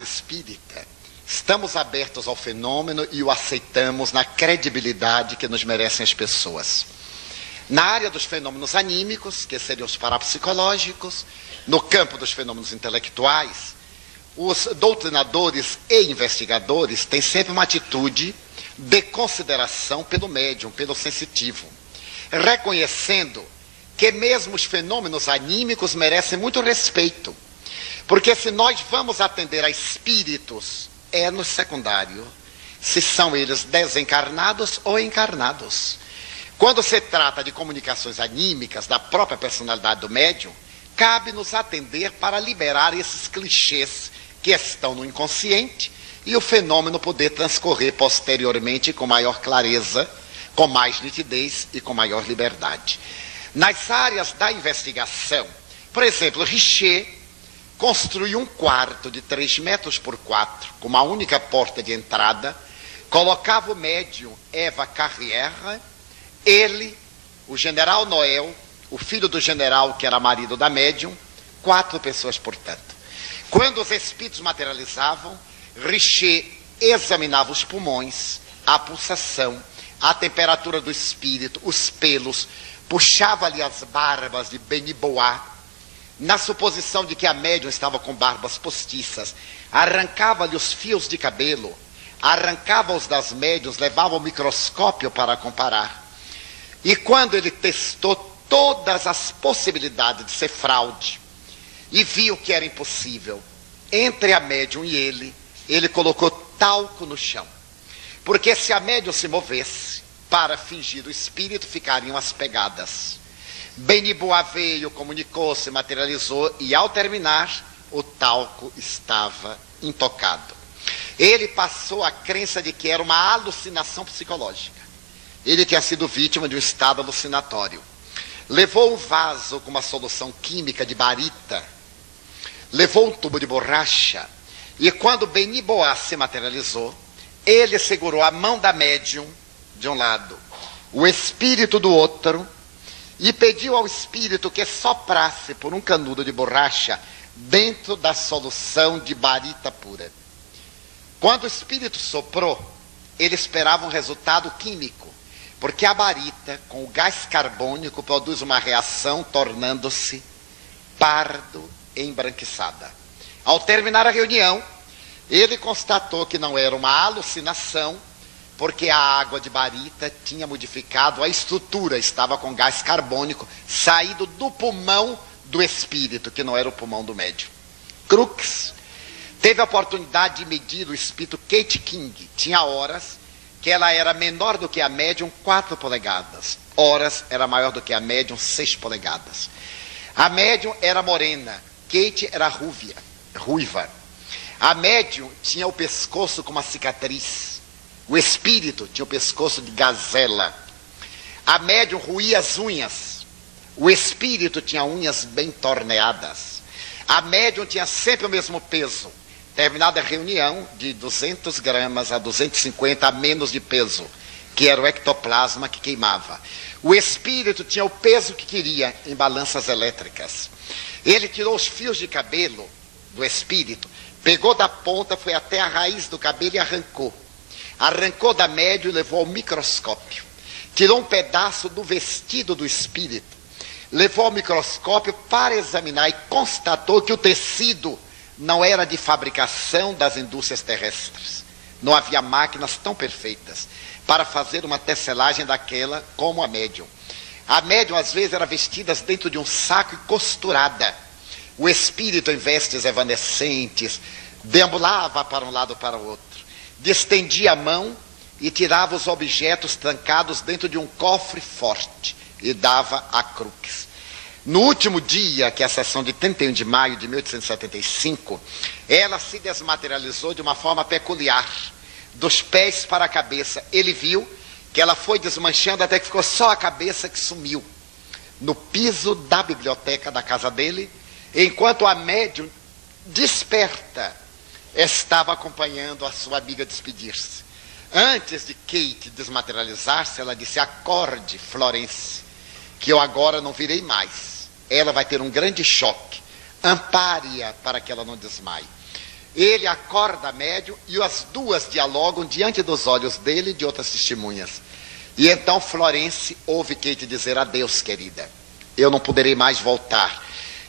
Espírita, estamos abertos ao fenômeno e o aceitamos na credibilidade que nos merecem as pessoas. Na área dos fenômenos anímicos, que seriam os parapsicológicos, no campo dos fenômenos intelectuais, os doutrinadores e investigadores têm sempre uma atitude de consideração pelo médium, pelo sensitivo, reconhecendo que mesmo os fenômenos anímicos merecem muito respeito. Porque se nós vamos atender a espíritos, é no secundário, se são eles desencarnados ou encarnados. Quando se trata de comunicações anímicas da própria personalidade do médium, cabe-nos atender para liberar esses clichês que estão no inconsciente e o fenômeno poder transcorrer posteriormente com maior clareza, com mais nitidez e com maior liberdade. Nas áreas da investigação, por exemplo, Richer construiu um quarto de 3 metros por 4, com uma única porta de entrada, colocava o médium Eva Carrière, ele, o general Noel, o filho do general que era marido da médium, 4 pessoas, portanto. Quando os espíritos materializavam, Richer examinava os pulmões, a pulsação, a temperatura do espírito, os pelos, puxava-lhe as barbas de Benibois, na suposição de que a médium estava com barbas postiças, arrancava-lhe os fios de cabelo, arrancava-os das médiuns, levava o microscópio para comparar. E quando ele testou todas as possibilidades de ser fraude, e viu que era impossível, entre a médium e ele colocou talco no chão. Porque se a médium se movesse, para fingir o espírito, ficariam as pegadas. Benibois veio, comunicou, se materializou e ao terminar, o talco estava intocado. Ele passou a crença de que era uma alucinação psicológica. Ele tinha sido vítima de um estado alucinatório. Levou um vaso com uma solução química de barita, levou um tubo de borracha e quando Benibois se materializou, ele segurou a mão da médium de um lado, o espírito do outro, e pediu ao espírito que soprasse por um canudo de borracha dentro da solução de barita pura. Quando o espírito soprou, ele esperava um resultado químico, porque a barita, com o gás carbônico, produz uma reação tornando-se pardo e embranquiçada. Ao terminar a reunião, ele constatou que não era uma alucinação, porque a água de barita tinha modificado a estrutura, estava com gás carbônico saído do pulmão do espírito, que não era o pulmão do médium. Crookes teve a oportunidade de medir o espírito Kate King. Tinha horas que ela era menor do que a médium, 4 polegadas. Horas era maior do que a médium, 6 polegadas. A médium era morena, Kate era ruiva. A médium tinha o pescoço com uma cicatriz. O espírito tinha o pescoço de gazela. A médium roía as unhas. O espírito tinha unhas bem torneadas. A médium tinha sempre o mesmo peso. Terminada a reunião, de 200 gramas a 250 a menos de peso, que era o ectoplasma que queimava. O espírito tinha o peso que queria em balanças elétricas. Ele tirou os fios de cabelo do espírito, pegou da ponta, foi até a raiz do cabelo e arrancou. Arrancou da médium e levou ao microscópio. Tirou um pedaço do vestido do espírito, levou ao microscópio para examinar e constatou que o tecido não era de fabricação das indústrias terrestres. Não havia máquinas tão perfeitas para fazer uma tecelagem daquela como a médium. A médium às vezes era vestida dentro de um saco e costurada. O espírito em vestes evanescentes deambulava para um lado para o outro. Estendia a mão e tirava os objetos trancados dentro de um cofre forte e dava a Crookes. No último dia, que é a sessão de 31 de maio de 1875, ela se desmaterializou de uma forma peculiar, dos pés para a cabeça. Ele viu que ela foi desmanchando até que ficou só a cabeça que sumiu. no piso da biblioteca da casa dele, enquanto a médium desperta estava acompanhando a sua amiga despedir-se. Antes de Kate desmaterializar-se, ela disse: acorde, Florence, que eu agora não virei mais. Ela vai ter um grande choque. Ampare-a para que ela não desmaie. Ele acorda a médium e as duas dialogam diante dos olhos dele e de outras testemunhas. E então Florence ouve Kate dizer: adeus, querida, eu não poderei mais voltar.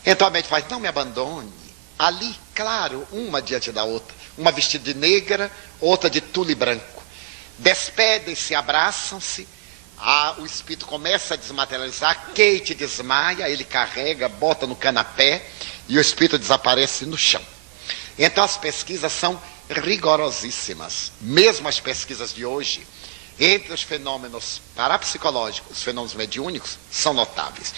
Então a médium faz: não me abandone. Ali, claro, uma diante da outra, uma vestida de negra, outra de tule branco. Despedem-se, abraçam-se, o espírito começa a desmaterializar, Kate desmaia, ele carrega, bota no canapé e o espírito desaparece no chão. Então as pesquisas são rigorosíssimas, mesmo as pesquisas de hoje, entre os fenômenos parapsicológicos, os fenômenos mediúnicos, são notáveis.